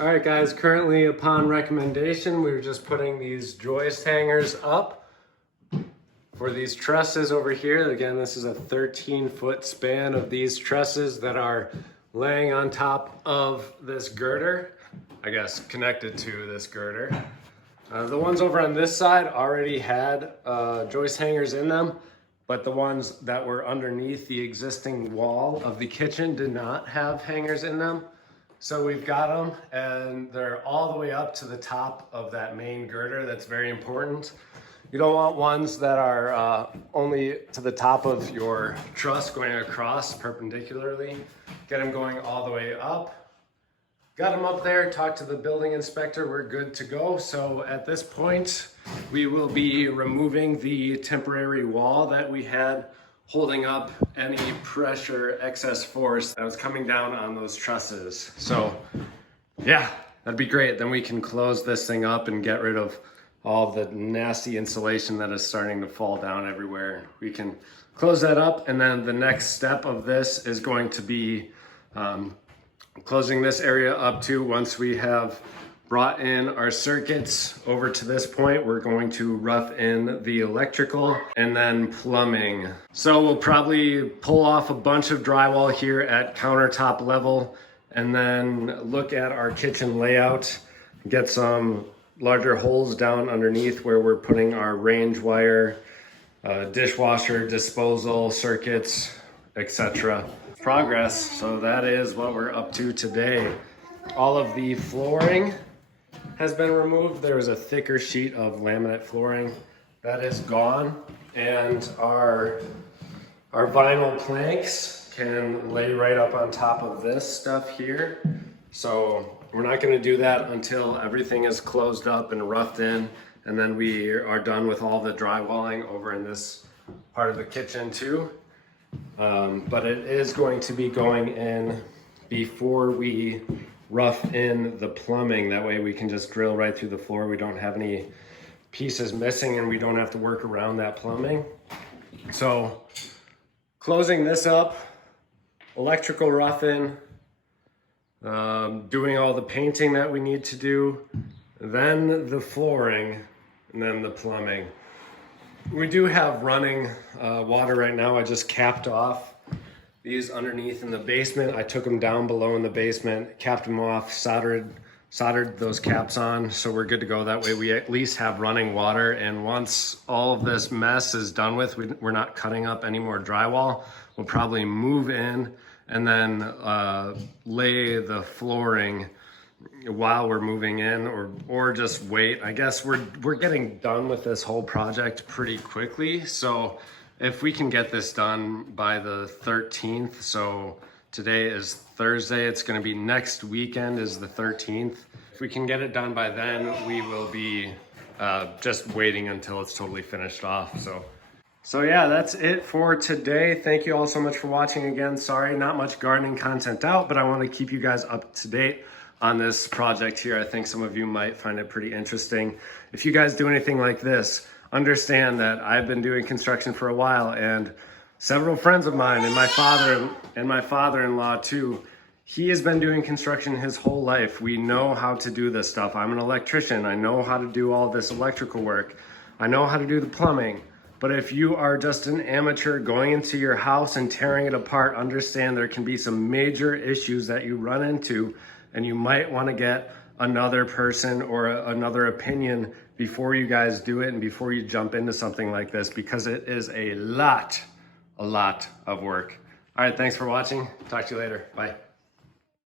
All right guys, currently upon recommendation, we're just putting these joist hangers up for these trusses over here. Again, this is a 13-foot span of these trusses that are laying on top of this girder, I guess connected to this girder. The ones over on this side already had joist hangers in them, but the ones that were underneath the existing wall of the kitchen did not have hangers in them. So we've got them, and they're all the way up to the top of that main girder. That's very important. You don't want ones that are only to the top of your truss going across perpendicularly. Get them going all the way up. Got them up there, talked to the building inspector, we're good to go. So at this point, we will be removing the temporary wall that we had holding up any pressure, excess force that was coming down on those trusses. So yeah, that'd be great. Then we can close this thing up and get rid of all the nasty insulation that is starting to fall down everywhere. We can close that up, and then the next step of this is going to be closing this area up too. Once we have brought in our circuits over to this point, we're going to rough in the electrical and then plumbing. So we'll probably pull off a bunch of drywall here at countertop level and then look at our kitchen layout, get some larger holes down underneath where we're putting our range wire, dishwasher, disposal circuits, etc. Progress, so that is what we're up to today. All of the flooring has been removed. There was a thicker sheet of laminate flooring that is gone, and our vinyl planks can lay right up on top of this stuff here. So we're not going to do that until everything is closed up and roughed in, and then we are done with all the drywalling over in this part of the kitchen too. But it is going to be going in before we rough in the plumbing. That way we can just drill right through the floor. We don't have any pieces missing and we don't have to work around that plumbing. So closing this up, electrical rough in, doing all the painting that we need to do, then the flooring, and then the plumbing. We do have running water right now. I just capped off these underneath in the basement. I took them down below in the basement, capped them off, soldered those caps on, so we're good to go. That way we at least have running water, and once all of this mess is done with, we're not cutting up any more drywall. We'll probably move in and then lay the flooring while we're moving in, or just wait. I guess we're getting done with this whole project pretty quickly, so if we can get this done by the 13th, so today is Thursday, it's going to be next weekend is the 13th. If we can get it done by then, we will be just waiting until it's totally finished off. So yeah, that's it for today. Thank you all so much for watching again. Sorry, not much gardening content out, but I want to keep you guys up to date on this project here. I think some of you might find it pretty interesting. If you guys do anything like this, understand that I've been doing construction for a while, and several friends of mine and my father-in-law too, he has been doing construction his whole life. We know how to do this stuff. I'm an electrician. I know how to do all this electrical work. I know how to do the plumbing. But if you are just an amateur going into your house and tearing it apart, understand there can be some major issues that you run into, and you might want to get another person or another opinion before you guys do it and before you jump into something like this, because it is a lot of work. All right, thanks for watching. Talk to you later. Bye.